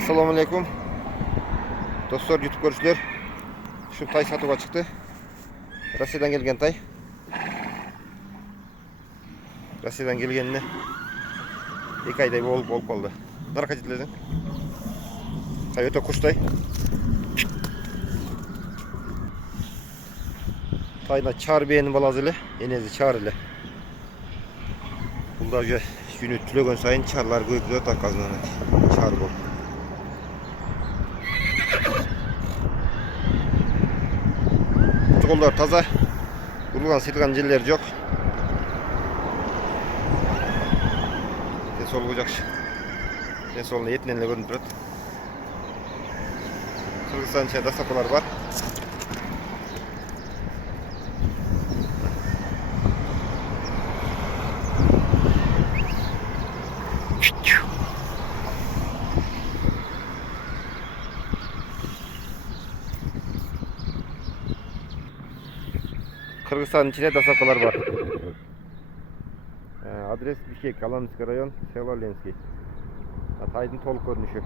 Assalamu alaikum. Dostlar, YouTube görüşler. Şu tay satığa çıktı. Rusya'dan gelgen tay. Rusya'dan gelgenine 2 ayda olup kaldı. Ne kadar dedin? Tay öte kuş tay. Tayna çağır beğenin balazılı. Enezi çağır ile. Bunda günü tülögön sayın çağırlar göğüklüyor takazlanır. Çağır bol. Kollar taza. Vurulgan silgan ciller yok. Sol olacak. Soluna yetmenle görünüp durur. Kırgızistan içinde sapalar var. Kırgızistan içinde de sapalar var. Adres Bişkek, Kalanski rayon, Selo Lenski. Ataydın toluk görünüşü.